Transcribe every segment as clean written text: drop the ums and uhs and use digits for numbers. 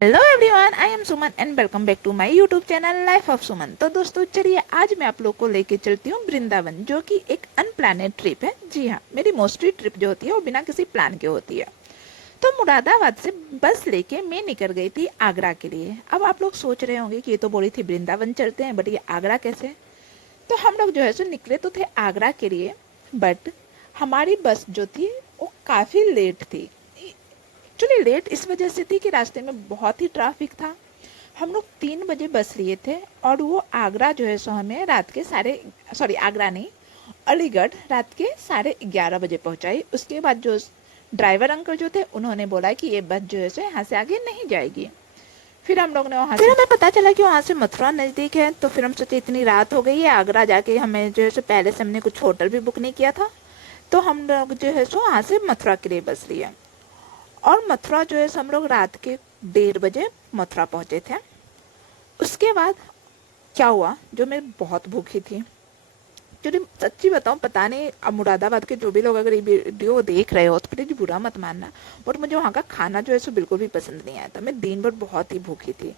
Hello everyone, I am Suman and welcome back to my YouTube channel life of Suman. तो दोस्तों चलिए आज मैं आप लोग को लेके चलती हूँ वृंदावन, जो कि एक अनप्लानेड ट्रिप है। जी हाँ, मेरी मोस्टली ट्रिप जो होती है वो बिना किसी प्लान के होती है। तो मुरादाबाद से बस लेके मैं निकल गई थी आगरा के लिए। अब आप लोग सोच रहे होंगे कि ये तो बोली थी वृंदावन चलते हैं, बट ये आगरा कैसे। तो हम लोग जो है सो निकले तो थे आगरा के लिए, बट हमारी बस जो थी वो काफ़ी लेट थी। एक्चुअली लेट इस वजह से थी कि रास्ते में बहुत ही ट्रैफिक था। हम लोग 3 बजे बस लिए थे और वो आगरा जो है सो हमें रात के आगरा नहीं, अलीगढ़ रात के 11:30 बजे पहुंचाई। उसके बाद जो ड्राइवर अंकल जो थे उन्होंने बोला कि ये बस जो है सो यहाँ से आगे नहीं जाएगी। फिर हम लोग ने वहाँ से हमें पता चला कि वहाँ से मथुरा नज़दीक है, तो फिर हम सोचे इतनी रात हो गई है, आगरा जाके हमें जो है सो पहले से हमने कुछ होटल भी बुक नहीं किया था, तो हम लोग जो है सो वहाँ से मथुरा के लिए बस लिए। और मथुरा जो है हम लोग रात के 1:30 बजे मथुरा पहुंचे थे। उसके बाद क्या हुआ, जो मैं बहुत भूखी थी। एक्चुअली सच्ची बताऊं, पता नहीं अब मुरादाबाद के जो भी लोग अगर ये वीडियो देख रहे हो तो प्लीज बुरा मत मानना, बट मुझे वहाँ का खाना जो है सो बिल्कुल भी पसंद नहीं आया था। मैं दिन भर बहुत ही भूखी थी।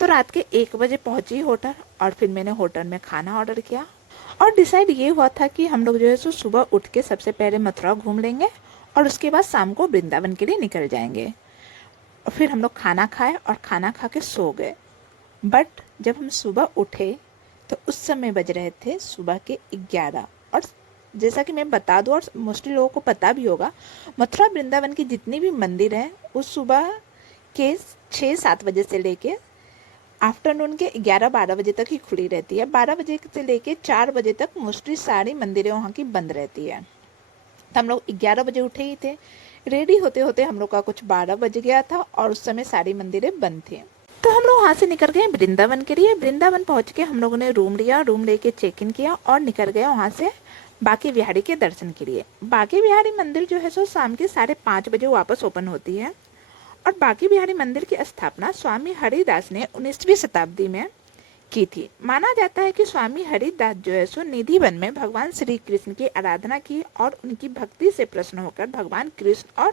तो रात के 1 बजे पहुंची होटल, और फिर मैंने होटल में खाना ऑर्डर किया। और डिसाइड ये हुआ था कि हम लोग जो है सो सुबह उठ के सबसे पहले मथुरा घूम लेंगे और उसके बाद शाम को वृंदावन के लिए निकल जाएंगे। और फिर हम लोग खाना खाए और खाना खा के सो गए। बट जब हम सुबह उठे तो उस समय बज रहे थे सुबह के 11। और जैसा कि मैं बता दूं, और मोस्टली लोगों को पता भी होगा, मथुरा वृंदावन की जितनी भी मंदिर हैं वो सुबह के 6-7 बजे से लेके आफ्टरनून के 11-12 बजे तक ही खुली रहती है। 12 बजे से लेके 4 बजे तक मोस्टली सारी मंदिरें वहाँ की बंद रहती है। तो हम लोग 11 बजे उठे ही थे। रेडी होते होते हम लोग का कुछ 12 बज गया था और उस समय सारी मंदिरें बंद थी। तो हम लोग वहाँ से निकल गए वृंदावन के लिए। वृंदावन पहुँच के हम लोगों ने रूम लिया, रूम लेके चेक इन किया और निकल गए वहाँ से बांके बिहारी के दर्शन के लिए। बांके बिहारी मंदिर जो है सो शाम के 5:30 बजे वापस ओपन होती है। और बांके बिहारी मंदिर की स्थापना स्वामी हरिदास ने 19वीं शताब्दी में की थी। माना जाता है कि स्वामी हरिदास जो है सो निधि वन में भगवान श्री कृष्ण की आराधना की और उनकी भक्ति से प्रसन्न होकर भगवान कृष्ण और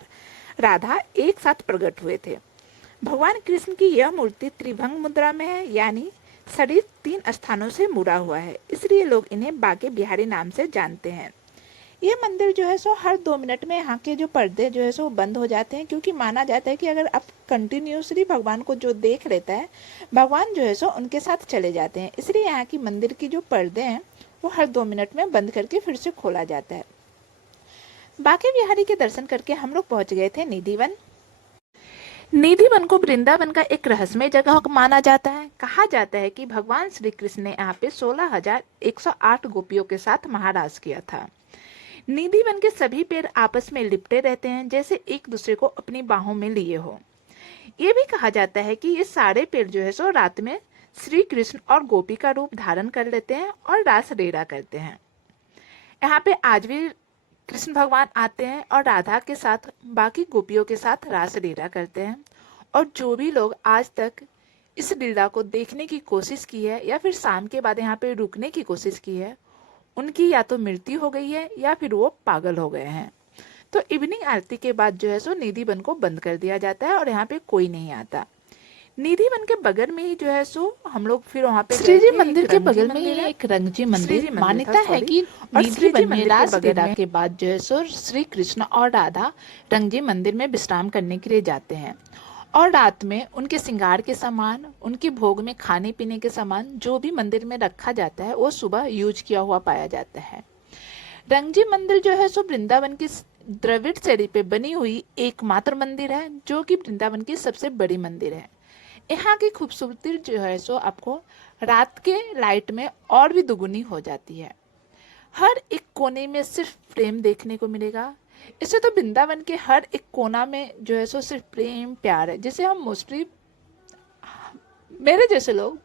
राधा एक साथ प्रकट हुए थे। भगवान कृष्ण की यह मूर्ति त्रिभंग मुद्रा में है, यानी शरीर 3 स्थानों से मुड़ा हुआ है, इसलिए लोग इन्हें बांके बिहारी नाम से जानते हैं। ये मंदिर जो है सो हर 2 मिनट में यहाँ के जो पर्दे जो है सो बंद हो जाते हैं, क्योंकि माना जाता है कि अगर आप कंटिन्यूसली भगवान को जो देख लेता है, भगवान जो है सो उनके साथ चले जाते हैं। इसलिए यहाँ की मंदिर की जो पर्दे हैं वो हर 2 मिनट में बंद करके फिर से खोला जाता है। बांके बिहारी के दर्शन करके हम लोग पहुंच गए थे निधिवन। निधिवन को वृंदावन का एक रहस्यमय जगह माना जाता है। कहा जाता है कि भगवान श्री कृष्ण ने यहाँ पे 16,108 गोपियों के साथ महाराज किया था। निधिवन के सभी पेड़ आपस में लिपटे रहते हैं, जैसे एक दूसरे को अपनी बाहों में लिए हो। ये भी कहा जाता है कि ये सारे पेड़ जो है सो रात में श्री कृष्ण और गोपी का रूप धारण कर लेते हैं और रास लीला करते हैं। यहाँ पे आज भी कृष्ण भगवान आते हैं और राधा के साथ बाकी गोपियों के साथ रास लीला करते हैं। और जो भी लोग आज तक इस लीला को देखने की कोशिश की है या फिर शाम के बाद यहाँ पे रुकने की कोशिश की है, उनकी या तो मृत्यु हो गई है या फिर वो पागल हो गए हैं। तो इवनिंग आरती के बाद जो है सो निधिवन को बंद कर दिया जाता है और यहाँ पे कोई नहीं आता। निधिवन के बगल में ही जो है सो हम लोग फिर वहाँ पे श्री जी मंदिर के बगल में ही एक रंगजी मंदिर मान्यता है कि निधिवन में रास लीला के बाद जो है सो श्री कृष्ण और राधा रंगजी मंदिर में विश्राम करने के लिए जाते हैं। और रात में उनके श्रृंगार के सामान, उनके भोग में खाने पीने के सामान जो भी मंदिर में रखा जाता है वो सुबह यूज किया हुआ पाया जाता है। रंगजी मंदिर जो है सो वृंदावन की द्रविड़ शैली पे बनी हुई एकमात्र मंदिर है, जो कि वृंदावन की सबसे बड़ी मंदिर है। यहाँ की खूबसूरती जो है सो आपको रात के लाइट में और भी दुगुनी हो जाती है। हर एक कोने में सिर्फ प्रेम देखने को मिलेगा। इसे तो वृंदावन के हर एक कोना में जो है सो सिर्फ प्रेम प्यार है, जिसे हम मोस्टली मेरे जैसे लोग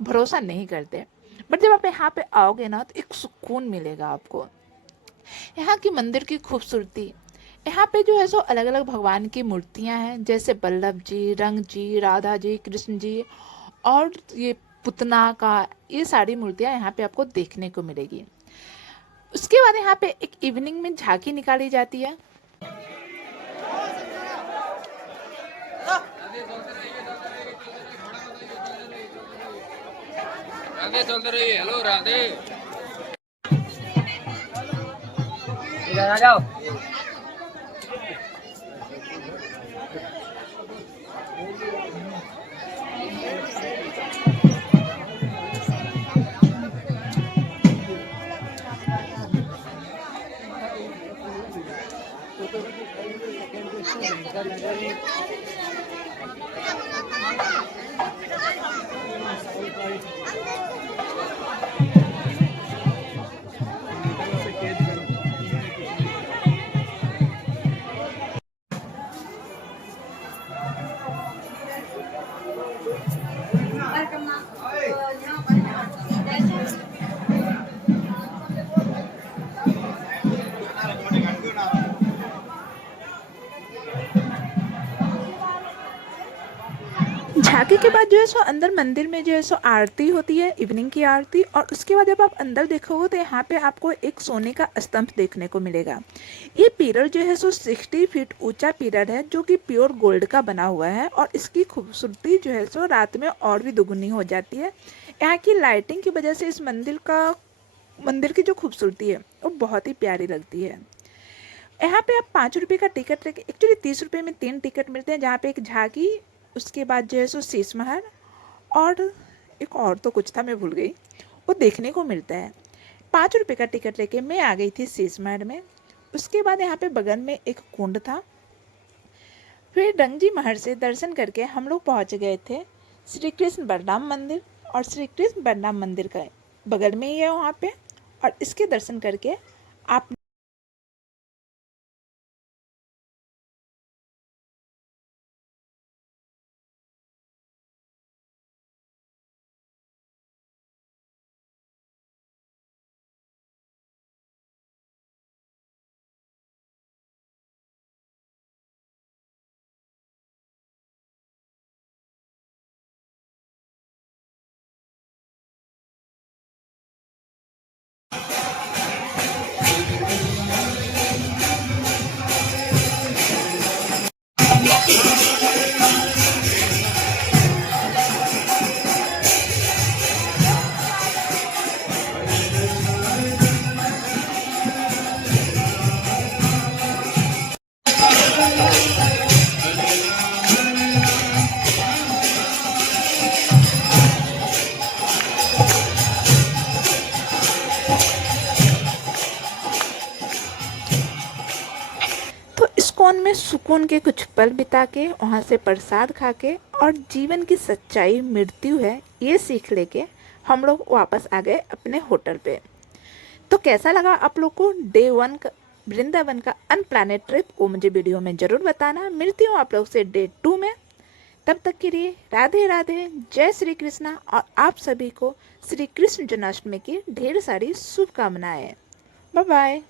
भरोसा नहीं करते। बट जब आप यहाँ पे आओगे ना तो एक सुकून मिलेगा आपको। यहाँ की मंदिर की खूबसूरती, यहाँ पे जो है सो अलग अलग भगवान की मूर्तियाँ हैं, जैसे बल्लभ जी, रंग जी, राधा जी, कृष्ण जी, और ये पुतना का, ये सारी मूर्तियाँ यहाँ पे आपको देखने को मिलेगी। उसके बाद यहाँ पे एक इवनिंग में झांकी निकाली जाती है। आगे चलते रहिए। हेलो राधे, इधर आ जाओ। झांकी के बाद जो है सो अंदर मंदिर में जो है सो आरती होती है, इवनिंग की आरती। और उसके बाद जब आप अंदर देखोगे तो यहाँ पे आपको एक सोने का स्तंभ देखने को मिलेगा। ये पिलर जो है सो 60 फीट ऊंचा पिलर है जो कि प्योर गोल्ड का बना हुआ है। और इसकी खूबसूरती जो है सो रात में और भी दुगुनी हो जाती है। यहाँ की लाइटिंग की वजह से इस मंदिर की जो खूबसूरती है वो बहुत ही प्यारी लगती है। यहाँ पे आप 5 रुपये का टिकट लेके, एक्चुअली 30 रुपये में 3 टिकट मिलते हैं, जहाँ पे एक झांकी, उसके बाद जो है सो शीश महल और एक और तो कुछ था, मैं भूल गई, वो देखने को मिलता है। 5 रुपये का टिकट लेके मैं आ गई थी शीश महल में। उसके बाद यहाँ पे बगल में एक कुंड था। फिर डंगजी महल से दर्शन करके हम लोग पहुँच गए थे श्री कृष्ण बलराम मंदिर। और श्री कृष्ण बलराम मंदिर का बगल में ही है वहाँ पे। और इसके दर्शन करके आप तो इस्कॉन में सुकून के कुछ पल बिता के, वहाँ से प्रसाद खा के और जीवन की सच्चाई मृत्यु है ये सीख लेके हम लोग वापस आ गए अपने होटल पे। तो कैसा लगा आप लोग को डे 1 का वृंदावन का अनप्लानेड ट्रिप, वो मुझे वीडियो में ज़रूर बताना। मिलती हूँ आप लोग से डे 2 में। तब तक के लिए राधे राधे, जय श्री कृष्णा। और आप सभी को श्री कृष्ण जन्माष्टमी की ढेर सारी शुभकामनाएं। Bye bye.